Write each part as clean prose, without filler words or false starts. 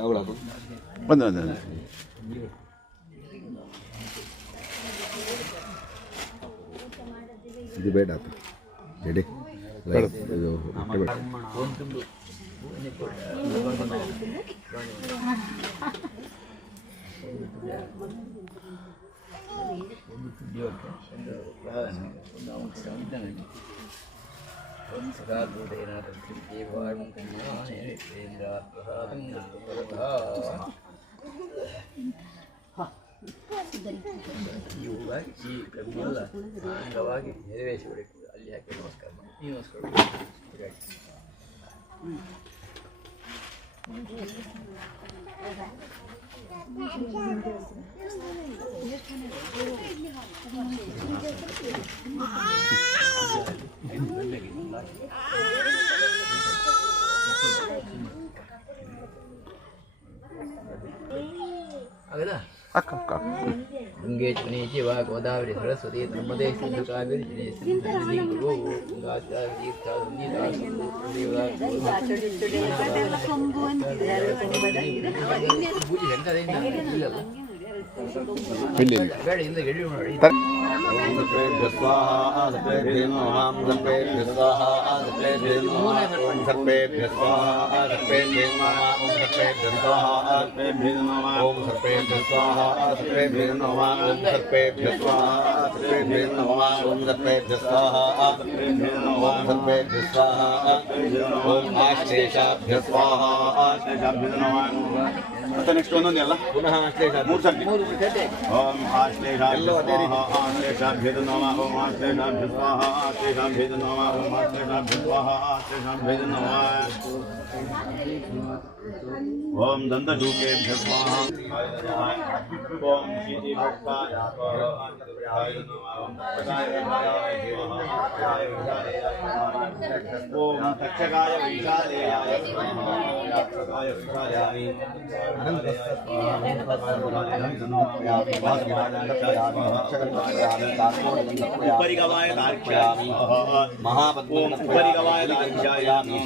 ಬಂದು ಬಂದು ಇದು ಬೇಡ ಆತ ಎಡೆ ಬೇಡ ಇದು ಬೇಡ ಇವುಗಾಗಿ ಈ ಕರ್ಮೆಲ್ಲ ಅಂಗವಾಗಿ ನೆರವೇರಿಸಬೇಕು. ಅಲ್ಲಿ ಹಾಕಿ ನಮಸ್ಕಾರ ಮಾಡಿ ನೀವು ನಮಸ್ಕಾರ ಆಗದಾ ಅಕ್ಕ ಅಕ್ಕ ಗಂಗೆ ಚುನೇಚಿ ವಾ ಗೋದಾವರಿ ಸರಸ್ವತಿ ನರ್ಮದೆ ಸಿಂಧು ಕಾವೇರಿ ನೆಕ್ಸ್ಟ್ ಒಂದೊಂದೆಲ್ಲ ಪುನಃ ಮೂರು ಸರ್ತಿ ಓಂ ಆಶ್ಲೇಷಾಭ್ಯೇದ ನಮಃ ಓಂ ಆಶ್ಲೇಷಾಭ್ಯ ಸ್ವಾಹ ಆಶ್ಲೇಷಾಭ್ಯೇದ ನಮಃ ಓಂ ಆಶ್ಲೇಷಾಭ್ಯ ಸ್ವಾಹ ಆಶ್ಲೇಷಾಭ್ಯೇದ ನಮಃ ಓಂ ದಂತಶೂಕೇಭ್ಯ ಸ್ವಾಹ ಓಂ ಶೀತಿಭಕ್ತಾಯ ಓಂ ತಕ್ಷಕಾಯ ವೈಶಾಲೇಯಾಯ उपरिगवाय दार्क्ष्यामि महापद्मं उपरिगवाय दार्क्ष्यामि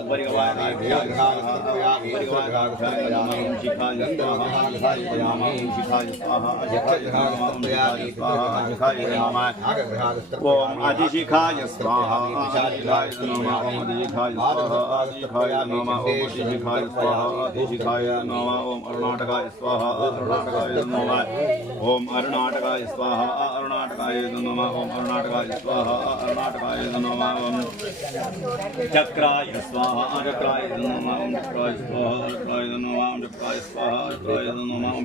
उपरिगवाय दार्क्ष्यामि उपरिगवाय शिखाय स्वाहा शिखाय स्वाहा ओम अधिशिखाय स्वाहा अधिशिखाय नमः अधिशिखाय स्वाहा अधिशिखाय नमः ओम अधिशिखाय स्वाहा अधिशिखाय नमः ओम अरुणाटकाय स्वाहा अरुणाटकाय नमः ओम अरुणाटकाय स्वाहा अरुणाटकाय नमः ओम अरुणाटकाय स्वाहा अरुणाटकाय नमः ओम चक्राय स्वाहा चक्राय नमः ओम चक्राय स्वाहा चक्राय नमः ओम चक्राय स्वाहा चक्राय नमः ओम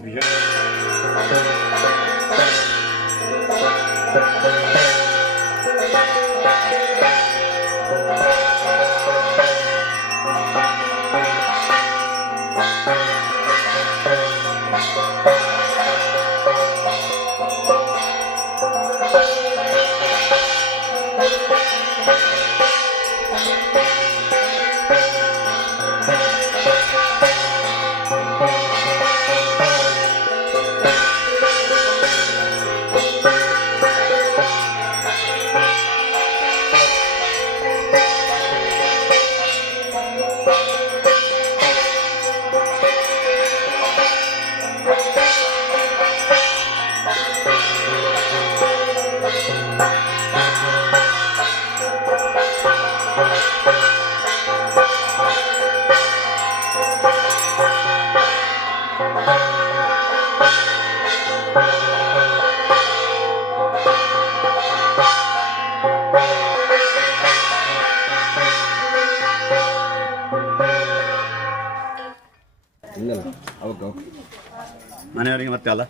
ಮನೆಯವರಿಗೆ ಮತ್ತೆ ಅಲ್ಲ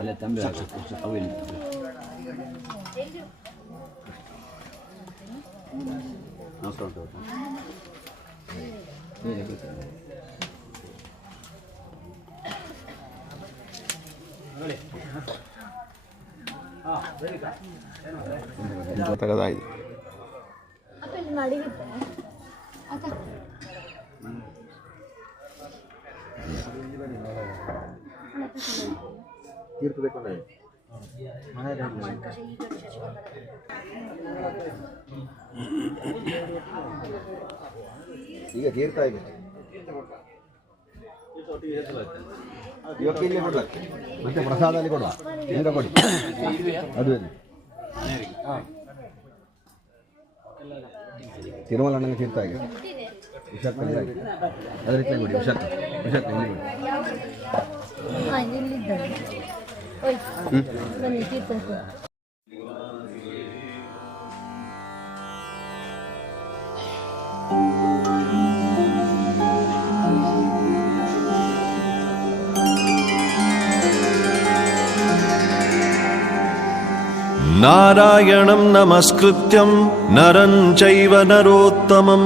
ಅಲ್ಲೇ ತಂಬೆ ಅವಿಲಿ ನಮಸ್ಕಾರ ತಗದಾಯ್ತು ತೀರ್ಥ ಬೇಕಂದ್ರೆ ಈಗ ತೀರ್ಥ ಆಗಿದೆ ಇವತ್ತು ಇಲ್ಲಿ ಕೊಡ್ಲಕ್ಕೆ ಮತ್ತೆ ಪ್ರಸಾದ ಅಲ್ಲಿ ಕೊಡುವ ಹಿಂಗ ಕೊಡಿ ಅದು ತಿರುಮಲ ಅಣ್ಣನ ತೀರ್ಥ ಆಗಿ ವಿಷಾಕ್ ಅದೇ ರೀತಿ ಕೊಡಿ ವಿಷಾಕ್ ಇಲ್ಲಿ नारायणं नमस्कृत्यं नरं चैव नरोत्तमं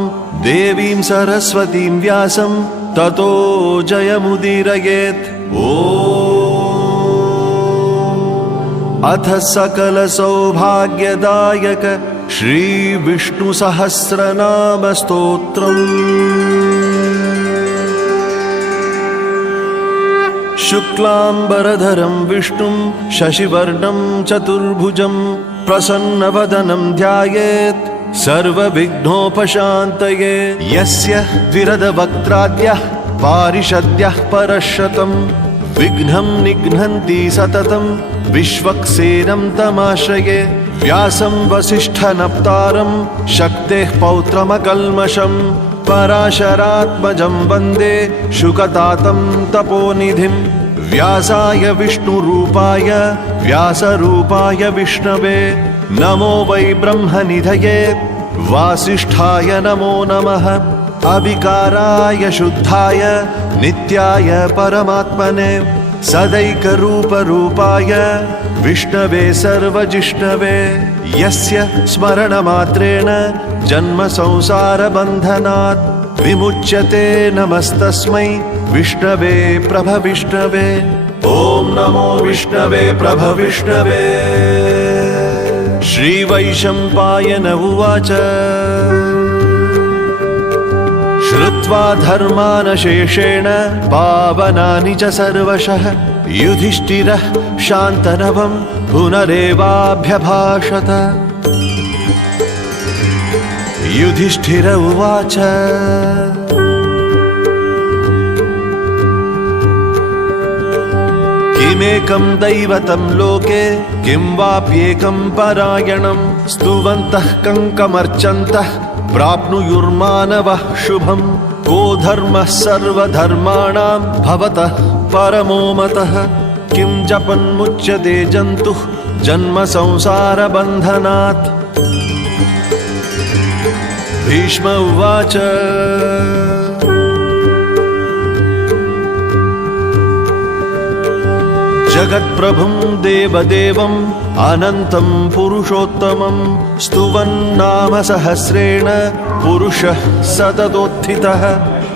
देवीं सरस्वतीं व्यासं ततो जयमुदीरयेत् अथ सकलसौभाग्यदायक श्रीविष्णुसहस्रनामस्तोत्रम् शुक्लांबरधरं विष्णुं शशिवर्णं चतुर्भुजं प्रसन्नवदनं ध्यायेत् सर्वविघ्नोपशान्तये यस्य द्विरदवक्त्राद्यः पारिषद्यः परशतं विघ्नं निघ्नन्ति सततं विश्वक्सेनं तमाश्रये व्यासं वसिष्ठनप्तारं शक्तेः पौत्रमकल्मषम् पराशरात्मजं वन्दे शुकतातं तपोनिधिं व्यासाय विष्णुरूपाय व्यासरूपाय विष्णवे नमो वै ब्रह्मनिधये वासिष्ठाय नमो नमः अविकाराय शुद्धाय नित्याय परमात्मने सदैकरूपरूपाय विष्णवे सर्वजिष्णवे यस्य स्मरणमात्रेण जन्मसंसारबन्धनात् विमुच्यते नमस्तस्मै विष्णवे प्रभविष्णवे ॐ नमो विष्णवे प्रभविष्णवे श्रीवैशम्पायन उवाच श्रुत्वा धर्मानशेषेण पावनानि च सर्वशः युधिष्ठिरः शान्तनवं पुनरेवाभ्यभाषत युधिष्ठिर उवाच किमेकं दैवतं लोके किं वाप्येकं परायणं स्तुवन्तः कङ्कमर्चन्तः प्राप्नुयुर्मानवः शुभं को धर्मः सर्वधर्माणां भवतः परमो मतः किं जपन्मुच्यते जन्तुः जन्म संसारबन्धनात् भीष्म उवाच जगत्प्रभुं देवदेवम् अनन्तं पुरुषोत्तमं स्तुवन्नाम सहस्रेण पुरुषः सततोत्थितः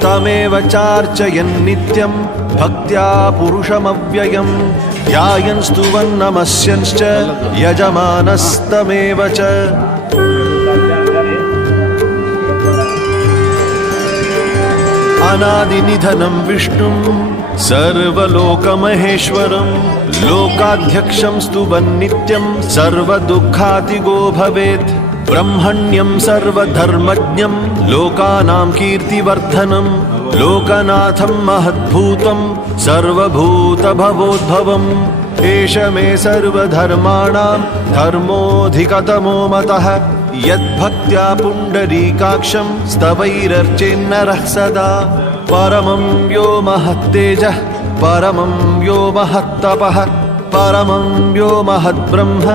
तमेव चार्चयन् नित्यं भक्त्या पुरुषमव्ययं ध्यायन् स्तुवन्नमस्यंश्च यजमानस्तमेव च अनादिनिधनं विष्णुं सर्वलोकमहेश्वरं लोकाध्यक्षं स्तुवन्नित्यं सर्वदुःखातिगो भवेत् ब्रह्मण्यं सर्वधर्मज्ञं लोकानां कीर्तिवर्धनं लोकनाथं महद्भूतं सर्वभूतभवोद्भवम् एष मे सर्वधर्माणां धर्मोऽधिकतमो मतः यद्भक्त्या पुण्डरीकाक्षं स्तवैरर्चेन्नरः सदा परमं यो महत्तेजः परमं यो महत्तपः परमं यो महद्ब्रह्म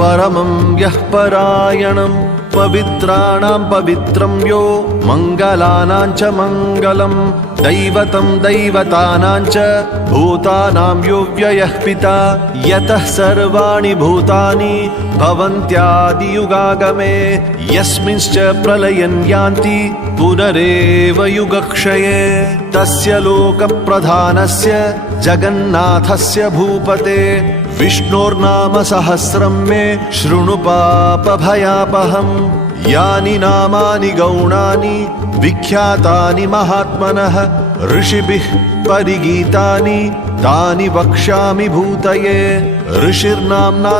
परमं यः परायणं पवित्राणां पवित्रं यो मङ्गलानां च मङ्गलं दैवतं दैवतानां च भूतानां यो व्ययः पिता यतः सर्वाणि भूतानि भवन्त्यादियुगागमे यस्मिंश्च प्रलयं यान्ति पुनरेव युगक्षये तस्य लोकप्रधानस्य जगन्नाथस्य भूपते विष्णोर्नाम सहस्रं मे शृणु पापभयापहम् यानि नामानि गौणानि विख्यातानि महात्मनः ऋषिभिः परिगीतानि तानि वक्ष्यामि भूतये ऋषिर्नाम्ना